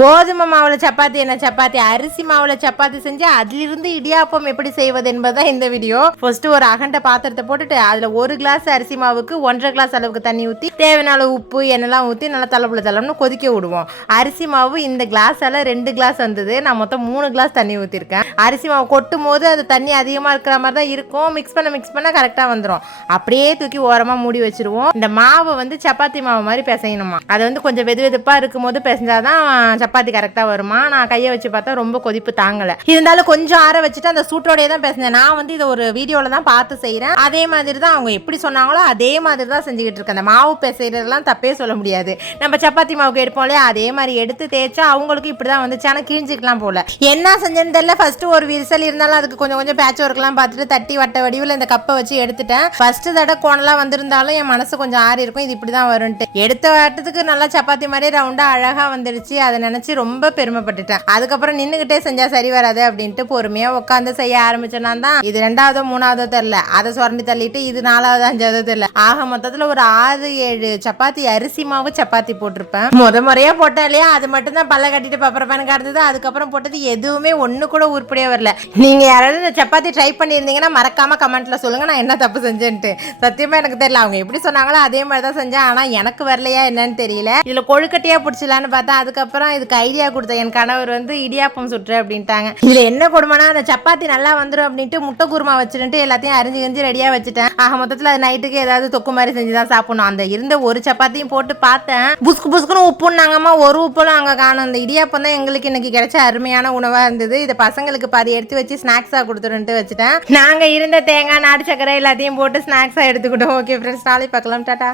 கோதுமை மாவுல சப்பாத்தி என்ன சப்பாத்தி, அரிசி மாவுல சப்பாத்தி செஞ்சு அதிலிருந்து இடியாப்பம் எப்படி செய்வது என்பதுதான் இந்த வீடியோ. ஃபர்ஸ்ட் ஒரு அகண்ட பாத்திரத்தை போட்டுட்டு அதுல 1 கிளாஸ் அரிசி மாவுக்கு 1.5 கிளாஸ் அளவுக்கு தண்ணி ஊற்றி தேவையான உப்பு எண்ணெய்லாம் ஊற்றி நல்லா தளம்னு கொதிக்க விடுவோம். அரிசி மாவு இந்த கிளாஸால 2 கிளாஸ் வந்தது. நான் மொத்தம் 3 கிளாஸ் தண்ணி ஊற்றிருக்கேன். அரிசி மாவு கொட்டும் போது அது தண்ணி அதிகமாக இருக்கிற மாதிரி தான் இருக்கும். மிக்ஸ் பண்ண கரெக்டாக வந்துடும். அப்படியே தூக்கி ஓரமாக மூடி வச்சிருவோம். இந்த மாவை வந்து சப்பாத்தி மாவு மாதிரி பிசையணுமா. அது வந்து கொஞ்சம் வெதுவெதுப்பாக இருக்கும் போது பிசைஞ்சாதான் சப்பாத்தி கரெக்டாக வருமா. நான் கையை வச்சு பார்த்தா ரொம்ப கொதிப்பு தாங்கலை. இருந்தாலும் கொஞ்சம் ஆற வச்சுட்டு அந்த சூட்டோடையே தான் பிசைஞ்சேன். நான் வந்து இதை ஒரு வீடியோவில் தான் பார்த்து செய்கிறேன். அதே மாதிரி தான் அவங்க எப்படி சொன்னாங்களோ அதே மாதிரி தான் செஞ்சுக்கிட்டு இருக்கேன். அந்த மாவு பிசைறதுலாம் தப்பே சொல்ல முடியாது. நம்ம சப்பாத்தி மாவுக்கு எடுப்போம் இல்லையா, அதே மாதிரி எடுத்து தேய்ச்சா அவங்களுக்கு இப்படி தான் வந்துச்சு. ஆனால் கிழிஞ்சிக்கலாம் போல. என்ன செஞ்சேன்னு தெரியல. ஃபர்ஸ்ட் ஒரு விரிசல் இருந்தாலும் அதுக்கு கொஞ்சம் பேட்ச் ஒர்க்லாம் பார்த்துட்டு தட்டி வட்ட வடிவில் இந்த கப்பை வச்சு எடுத்துட்டேன். ஃபர்ஸ்ட் தடவை கோணலாம் வந்திருந்தாலும் என் மனசு கொஞ்சம் ஆறி இருக்கும். இது இப்படி தான் வரும்ட்டு எடுத்த வாட்டத்துக்கு நல்லா சப்பாத்தி மாதிரி ரவுண்டா அழகா வந்துருச்சு. அதை நினைச்சு ரொம்ப பெருமைப்பட்டுட்டேன். அதுக்கப்புறம் நின்றுகிட்டே செஞ்சா சரி வராது அப்படின்ட்டு பொறுமையா உட்காந்து செய்ய ஆரம்பிச்சேன்னா தான் இது 2வதோ 3வதோ தெரியல. அதை சுரண்டி தள்ளிட்டு இது 4வது 5வதோ தெரியல. ஆக மொத்தத்துல ஒரு 6-7 சப்பாத்தி அரிசி மாவு சப்பாத்தி போட்டிருப்பேன். முறையா போட்டா இல்லையா, அது மட்டும் தான் பல்ல கட்டிட்டு பப்பரப்பான காட்டுது. அதுக்கப்புறம் போட்டது எதுவுமே ஒண்ணு கூட உருப்படியா வரல. நீங்க யாராவது இந்த சப்பாத்தி ட்ரை பண்ணியிருந்தீங்கன்னா மறக்காம கமெண்ட்ல சொல்லுங்க நான் என்ன தப்பு செஞ்சேன்ட்டு. சத்தியமா எனக்கு தெரியல. அவங்க எப்படி சொன்னாங்களோ அதே மாதிரி தான் செஞ்சேன். ஆனா எனக்கு வரலையா என்னன்னு தெரியல. இதுல கொழுக்கட்டையா பிடிச்சலான்னு பார்த்தா அதுக்கப்புறம் இதுக்கு ஐடியா கொடுத்த என் கணவர் வந்து இடியாப்பம் சுற்று அப்படின்ட்டாங்க. இதுல என்ன கொடுமைனா அந்த சப்பாத்தி நல்லா வந்துடும் அப்படின்ட்டு முட்டை குருமா வச்சுட்டு எல்லாத்தையும் அரிஞ்சு ரெடியா வச்சுட்டேன். ஆக மொத்தத்தில் அது நைட்டுக்கு ஏதாவது தொக்கு மாதிரி செஞ்சுதான் சாப்பிடணும். அந்த இருந்த ஒரு சப்பாத்தியும் போட்டு பார்த்தேன். புஸ்குன்னு உப்புன்னாங்கம்மா, ஒரு உப்புலாம் அங்கே காணும். அந்த இடியாப்பம் தான் எங்களுக்கு இன்னைக்கு கிடைச்ச அருமையான உணவா இருந்தது. இதை பசங்களுக்கு பாதி எடுத்து வச்சு ஸ்நாக்ஸா கொடுத்துட்டு வச்சுட்டேன். நாங்க இருந்த தேங்காய் நாட்டு சக்கரை எல்லாத்தையும் போட்டு ஸ்நாக்ஸா எடுத்துக்கிட்டோம். ஓகே ஃப்ரெண்ட்ஸ், நாளைக்கு பார்க்கலாம். டாடா.